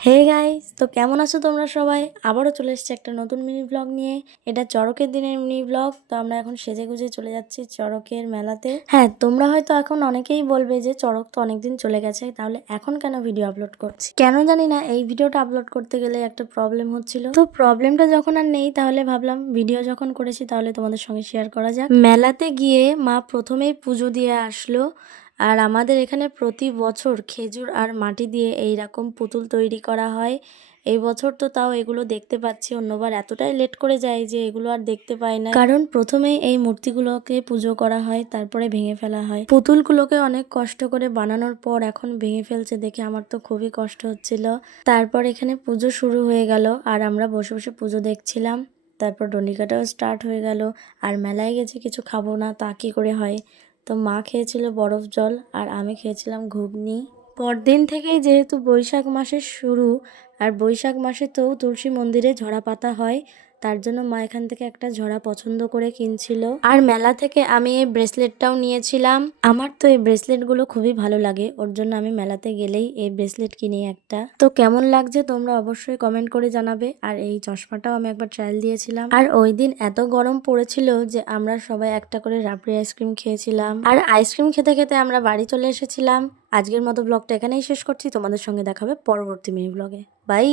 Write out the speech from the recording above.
Hey guys, তো কেমন আছো তোমরা সবাই? আবারও চলে এসেছি একটা নতুন মিনি ব্লগ নিয়ে। এটা চড়কের দিনের মিনি ব্লগ। তো আমরা এখন সেজে গুজে চলে যাচ্ছি চড়কের মেলাতে। হ্যাঁ, তোমরা হয়তো এখন অনেকেই বলবে যে চড়ক তো অনেকদিন চলে গেছে, তাহলে এখন কেন ভিডিও আপলোড করছি? কেন জানি না, এই ভিডিওটা আপলোড করতে গেলে একটা প্রবলেম হচ্ছিল। তো প্রবলেমটা যখন আর নেই, তাহলে ভাবলাম ভিডিও যখন করেছি তাহলে তোমাদের সঙ্গে শেয়ার করা যাক। মেলাতে গিয়ে মা প্রথমেই পুজো দিয়ে আসলো। আর আমাদের এখানে প্রতি বছর খেজুর আর মাটি দিয়ে এইরকম পুতুল তৈরি করা হয়। এই বছর তো তাও এগুলো দেখতে পাচ্ছি, অন্যবার এতটাই লেট করে যায় যে এগুলো আর দেখতে পাই না। কারণ প্রথমেই এই মূর্তিগুলোকে পুজো করা হয়, তারপরে ভেঙে ফেলা হয়। পুতুলগুলোকে অনেক কষ্ট করে বানানোর পর এখন ভেঙে ফেলছে দেখে আমার তো খুবই কষ্ট হচ্ছিল। তারপর এখানে পুজো শুরু হয়ে গেল আর আমরা বসে বসে পুজো দেখছিলাম। তারপর ডন্ডিকাটাও স্টার্ট হয়ে গেল। আর মেলায় গেছে কিছু খাবো না তা কি করে হয়। তো মা খেয়েছিল বরফ জল আর আমি খেয়েছিলাম ঘুগনি। পরদিন থেকেই যেহেতু বৈশাখ মাসের শুরু, আর বৈশাখ মাসে তো তুলসী মন্দিরে ঝরা পাতা হয়, তার জন্য মা এখান থেকে একটা ঝরা পছন্দ করে কিনছিল। আর মেলা থেকে আমি এই ব্রেসলেটটাও নিয়েছিলাম। আমার তো এই ব্রেসলেটগুলো খুবই ভালো লাগে, ওর জন্য আমি মেলাতে গেলেই এই ব্রেসলেট কিনি একটা। তো কেমন লাগছে তোমরা অবশ্যই কমেন্ট করে জানাবে। আর এই চশমাটাও আমি একবার ট্রায়াল দিয়েছিলাম। আর ওই দিন এত গরম পড়েছিল যে আমরা সবাই একটা করে রাবড়ি আইসক্রিম খেয়েছিলাম। আর আইসক্রিম খেতে খেতে আমরা বাড়ি চলে এসেছিলাম। আজকের মতো ব্লগটা এখানেই শেষ করছি। তোমাদের সঙ্গে দেখা হবে পরবর্তী মিনি ব্লগে। বাই।